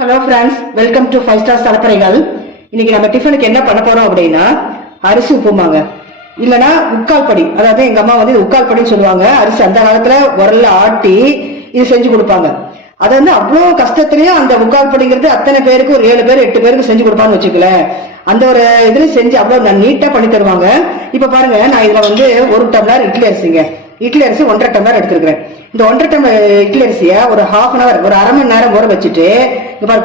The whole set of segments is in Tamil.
Hello friends, welcome to 5 star சலப்பறைகள். இன்னைக்கு நம்ம டிஃபனுக்கு என்ன பண்ண போறோம் அப்படின்னா அரிசி உப்புமாங்க, இல்லைன்னா உக்கால் படி. அதாவது எங்க அம்மா வந்து உக்கால் படின்னு சொல்லுவாங்க. அரிசி அந்த காலத்துல உரல்ல ஆட்டி இது செஞ்சு கொடுப்பாங்க. அது வந்து அவ்வளோ கஷ்டத்துலயும் அந்த உக்கால் படிங்கிறது அத்தனை பேருக்கு ஒரு 7 பேர் 8 பேருக்கு செஞ்சு கொடுப்பான்னு வச்சுக்கல. அந்த ஒரு இதுல செஞ்சு அவ்வளோ நீட்டா பண்ணி தருவாங்க. இப்ப பாருங்க, நான் இதுல வந்து 1 டம்ளர் இட்லி அரிசிங்க, இட்லி அரிசி 1.5 டம்ளர் எடுத்துருக்கிறேன். இந்த 1.5 டம்ளர் இட்லி அரிசியை ஒரு ½ அன் அவர், ஒரு அரை மணி நேரம் ஊற வச்சுட்டு,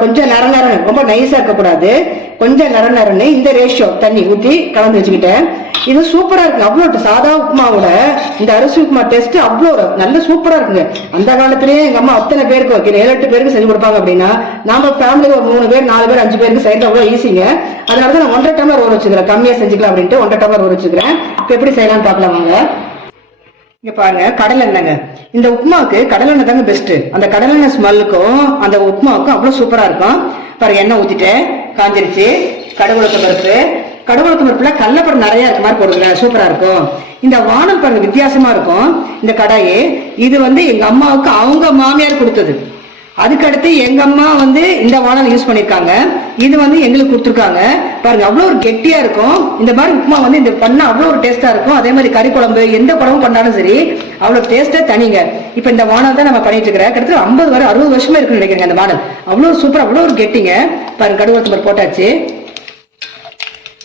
கொஞ்சம் நேரம் ரொம்ப நைஸா இருக்கக்கூடாது, கொஞ்சம் நேரம்னு இந்த ரேஷியோ தண்ணி ஊற்றி கலந்து வச்சுக்கிட்டேன். இது சூப்பரா இருக்கு. அவ்வளோ சாதா உப்புமாவோட இந்த அரிசி உப்புமா டேஸ்ட் அவ்வளோ நல்ல சூப்பரா இருக்குங்க. அந்த காலத்திலேயே எங்க அம்மா அத்தனை பேருக்கு 7-8 பேருக்கு செஞ்சு கொடுப்பாங்க. அப்படின்னா நாம ஃபேமிலியில ஒரு 3 பேர் 4 பேர் 5 பேருக்கு செய்யறது அவ்வளோ ஈஸிங்க. அதனாலதான் நான் 1.5 டம்ளர் ஊற வச்சுக்கிறேன். கம்மியா செஞ்சுக்கலாம் அப்படின்ட்டு 1.5 டம்ளர் ஊற வச்சுக்கிறேன். இப்ப எப்படி செய்யலாம்னு பாக்கலாம் வாங்க. இங்க பாருங்க, கடலை எண்ணெய்ங்க. இந்த உப்புமாவுக்கு கடலை எண்ணெய் தாங்க பெஸ்ட். அந்த கடலை எண்ணெய் ஸ்மெல்லுக்கும் அந்த உப்புமாவுக்கும் அவ்வளவு சூப்பரா இருக்கும். பாருங்க, எண்ணெய் ஊத்திட்டு காஞ்சிருச்சு. கடுகுளுத்த பருப்புல கடலைப்பருப்பு நிறைய இருக்க மாதிரி போடுறேன், சூப்பரா இருக்கும். இந்த வானல் பாருங்க, வித்தியாசமா இருக்கும். இந்த கடாயி இது வந்து எங்க அம்மாவுக்கு அவங்க மாமியார் கொடுத்தது. அதுக்கடுத்து எங்க அம்மா வந்து இந்த வானல் யூஸ் பண்ணிருக்காங்க. இது வந்து எங்களுக்கு கொடுத்துருக்காங்க. பாருங்க, அவ்வளோ ஒரு கெட்டியா இருக்கும். இந்த மாதிரி உப்புமா வந்து இந்த பண்ணா அவ்வளோ ஒரு டேஸ்டா இருக்கும். அதே மாதிரி கறி குழம்பு எந்த குழம்பு பண்ணாலும் சரி, அவ்வளோ டேஸ்டா தனிங்க. இப்ப இந்த வானல் தான் நம்ம பண்ணிட்டு இருக்கிறேன். கிட்டத்தட்ட 60 வருஷமா இருக்குன்னு நினைக்கிறேன். இந்த வானல் அவ்வளோ சூப்பர், அவ்வளோ ஒரு கெட்டிங்க. பாருங்க, கடுகு போட்டாச்சு.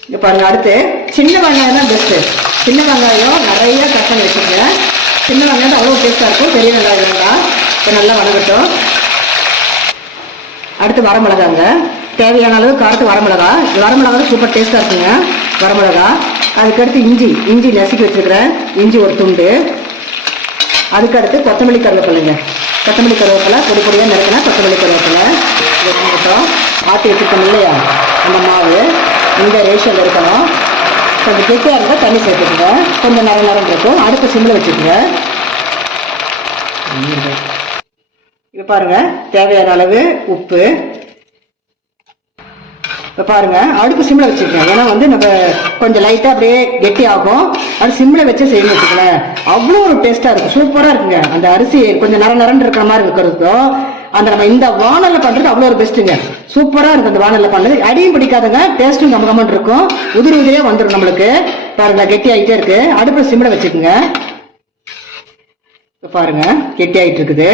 இங்க பாருங்க, அடுத்து சின்ன வெங்காயம் தான் பெஸ்ட். சின்ன வெங்காயம் நிறைய கட் பண்ணி வச்சுருக்கேன். சின்ன வெங்காயம் தான் அவ்வளோ டேஸ்டா இருக்கும். பெரிய வெங்காயம் வேண்டாம். இப்போ நல்லா வதங்கட்டும். அடுத்து வரமிளகாங்க, தேவையான அளவு காரத்து வரமிளகா. வரமிளகா சூப்பர் டேஸ்டா இருக்குங்க. வரமிளகா, அதுக்கடுத்து இஞ்சி நசுக்கி வச்சுருக்கிறேன். இஞ்சி ஒரு துண்டு. அதுக்கடுத்து கொத்தமல்லி கருவேப்பிலைங்க. கொத்தமல்லி கருவேப்பிலை பொடி பொடியாக நறுக்கினா கொத்தமல்லி கருவேப்பிலை வச்சுக்கிட்டோம். ஆட்டி வச்சுருக்கோம் இல்லையா, அந்த மாவு இந்த ரேஷியோவில் இருக்கணும். கொஞ்சம் கெட்டியாக இருந்தால் தண்ணி சேர்த்துக்குங்க. கொஞ்சம் நேரம் இருக்கும். அடுப்பு சிம்மில் வச்சுக்கோங்க. இப்போ பாருங்க, தேவையான அளவு உப்பு. இப்போ பாருங்க, அடுப்பு சிம்மில் வச்சுக்கோங்க. ஏன்னா வந்து நம்ம கொஞ்சம் லைட்டாக அப்படியே கெட்டி ஆகும். அது சிம்மில் வச்சு செய்யணும் வச்சுக்கல, அவ்வளோ ஒரு டேஸ்ட்டாக இருக்கும். சூப்பராக இருக்குங்க. அந்த அரிசி கொஞ்சம் நரன்னு இருக்கிற மாதிரி இருக்கிறதுக்கும் அந்த நம்ம இந்த வானலில் பண்ணுறது அவ்வளோ ஒரு பெஸ்ட்டுங்க. சூப்பராக இருக்கும் அந்த வானலில் பண்ணுறது. அடியும் பிடிக்காதுங்க, டேஸ்ட்டும் கம்மன் இருக்கும். உதிரியே வந்துடும் நம்மளுக்கு. பாருங்க, கெட்டி ஆகிட்டே இருக்கு. அடுப்பு சிம்மில் வச்சுக்கோங்க. இப்போ பாருங்க, கெட்டி ஆகிட்டு இருக்குது.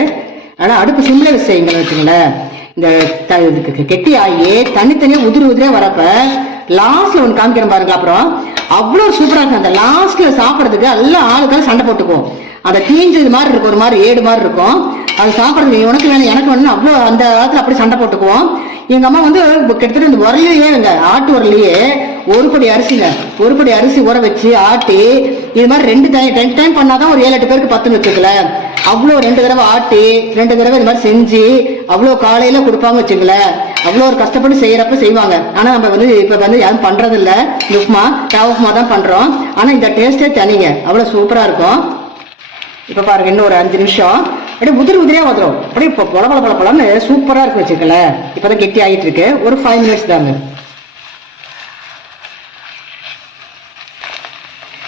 ஆனால் அடுப்பு சிம்மில் வச்சு செய்யுங்கன்னு வச்சுங்களேன். இந்த கெட்டி ஆகி தனித்தனியாக உதிரியா வரப்ப லாஸ்ட்ல ஒன்று காமிக்கிறேன் பாருங்க. அப்புறம் அவ்வளோ சூப்பராக இருக்கும். அந்த லாஸ்ட்ல சாப்பிட்றதுக்கு எல்லாம் ஆளுக்கால சண்டை போட்டுக்கும். அந்த தீஞ்சது மாதிரி இருக்கும், ஒரு மாதிரி ஏடு மாதிரி இருக்கும். அது சாப்பிட்றதுக்கு உனக்கு வேணும் எனக்கு வேணும் அவ்வளோ அந்த காலத்தில் அப்படி சண்டை போட்டுக்குவோம். எங்க அம்மா வந்து கிட்டத்தட்ட இந்த உரலையே ஆட்டு உரலையே ஒரு படி அரிசி ஊற வச்சு ஆட்டி இது மாதிரி 2 டைம் பண்ணாதான் ஒரு 7-8 பேருக்கு 10 வச்சுக்கல. அவ்வளோ 2 தடவை ஆட்டி 2 தடவை இது மாதிரி செஞ்சு அவ்வளோ காலையில கொடுப்பாங்க வச்சுக்கல. அவ்வளோ ஒரு கஷ்டப்பட்டு செய்வாங்க. ஆனா நம்ம வந்து இப்ப வந்து யாரும் பண்றது இல்ல. இந்த உப்புமா உப்புமா தான் பண்றோம். ஆனா இந்த டேஸ்டே தனிங்க, அவ்வளோ சூப்பரா இருக்கும். இப்ப பாருங்க, இன்னும் ஒரு 5 நிமிஷம் அப்படியே உதிரியா வந்துடும். அப்படியே பொல சூப்பரா இருக்கு வச்சுக்கல. இப்பதான் கெட்டி ஆகிட்டு இருக்கு. ஒரு 5 மினிட்ஸ் தாங்க.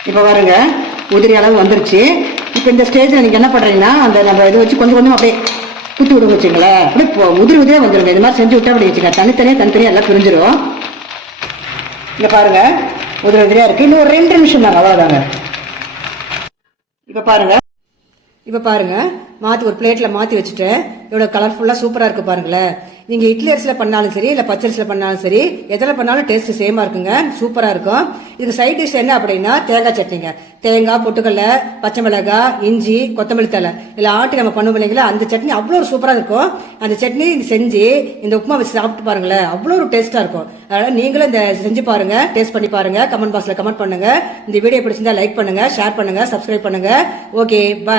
இப்ப பாருங்க, உதிரி அளவு வந்துருச்சு. இப்ப இந்த ஸ்டேஜ்ல நீங்க என்ன பண்றீங்கன்னா, அந்த நம்ம இதை வச்சு கொஞ்சம் அப்படியே குத்தி விடுங்க வச்சுங்களேன். அப்படியே உதிரியா வந்துருங்க. இது மாதிரி செஞ்சு விட்டா அப்படி வச்சுங்க, தனித்தனியா எல்லாம் பிரிஞ்சிடும். இங்க பாருங்க, உதிரியா இருக்கு. இன்னும் ஒரு 2 நிமிஷம் தாங்க, அவ்வளவுதாங்க. இப்ப பாருங்க, மாற்றி ஒரு பிளேட்டில் மாற்றி வச்சுட்டு இவ்வளோ கலர்ஃபுல்லாக சூப்பராக இருக்கு பாருங்களேன். நீங்கள் இட்லி அரிசியில் பண்ணாலும் சரி, இல்லை பச்சரிசியில் பண்ணாலும் சரி, எதில் பண்ணாலும் டேஸ்ட் சேமாக இருக்குங்க. சூப்பராக இருக்கும். இதுக்கு சைட் டிஷ் என்ன அப்படின்னா தேங்காய் சட்னிங்க. தேங்காய், பொட்டுக்கடலை, பச்சை மிளகாய், இஞ்சி, கொத்தமல்லி தழை இல்லை ஆட்டி நம்ம பண்ணுவோம் இல்லைங்களா, அந்த சட்னி அவ்வளோ சூப்பராக இருக்கும். அந்த சட்னி செஞ்சு இந்த உப்புமா வச்சு சாப்பிட்டு பாருங்களேன், அவ்வளோ ஒரு டேஸ்ட்டாக இருக்கும். அதனால் நீங்களும் இந்த செஞ்சு பாருங்க, டேஸ்ட் பண்ணி பாருங்க. கமெண்ட் பாக்ஸில் கமெண்ட் பண்ணுங்க. இந்த வீடியோ பிடிச்சிருந்தா லைக் பண்ணுங்க, ஷேர் பண்ணுங்க, சப்ஸ்கிரைப் பண்ணுங்க. ஓகே, பாய்.